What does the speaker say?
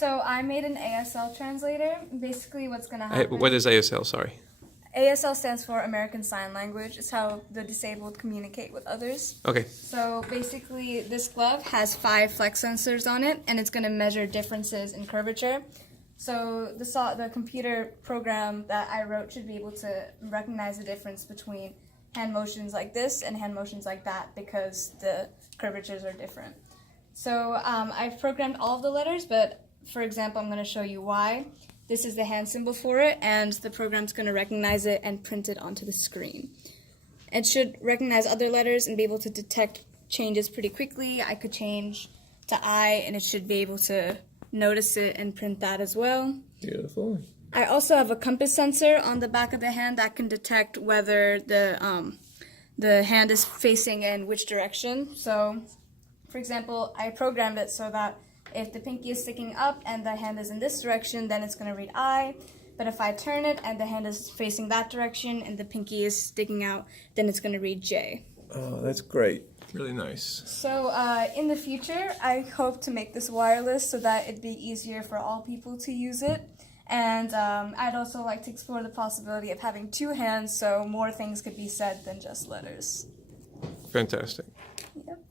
So I made an ASL translator. Basically what's going to happen... What is ASL? Sorry. ASL stands for American Sign Language. It's how the disabled communicate with others. Okay. So basically this glove has 5 flex sensors on it, and it's going to measure differences in curvature. So the computer program that I wrote should be able to recognize the difference between hand motions like this and hand motions like that because the curvatures are different. So I've programmed all of the letters, but for example, I'm going to show you why. This is the hand symbol for it, and the program's going to recognize it and print it onto the screen. It should recognize other letters and be able to detect changes pretty quickly. I could change to I, and it should be able to notice it and print that as well. Beautiful. I also have a compass sensor on the back of the hand that can detect whether the hand is facing in which direction. So, for example, I programmed it so that if the pinky is sticking up and the hand is in this direction, then it's going to read I. But if I turn it and the hand is facing that direction and the pinky is sticking out, then it's going to read J. Oh, that's great. Really nice. So in the future, I hope to make this wireless so that it'd be easier for all people to use it. And I'd also like to explore the possibility of having 2 hands so more things could be said than just letters. Fantastic. Yep.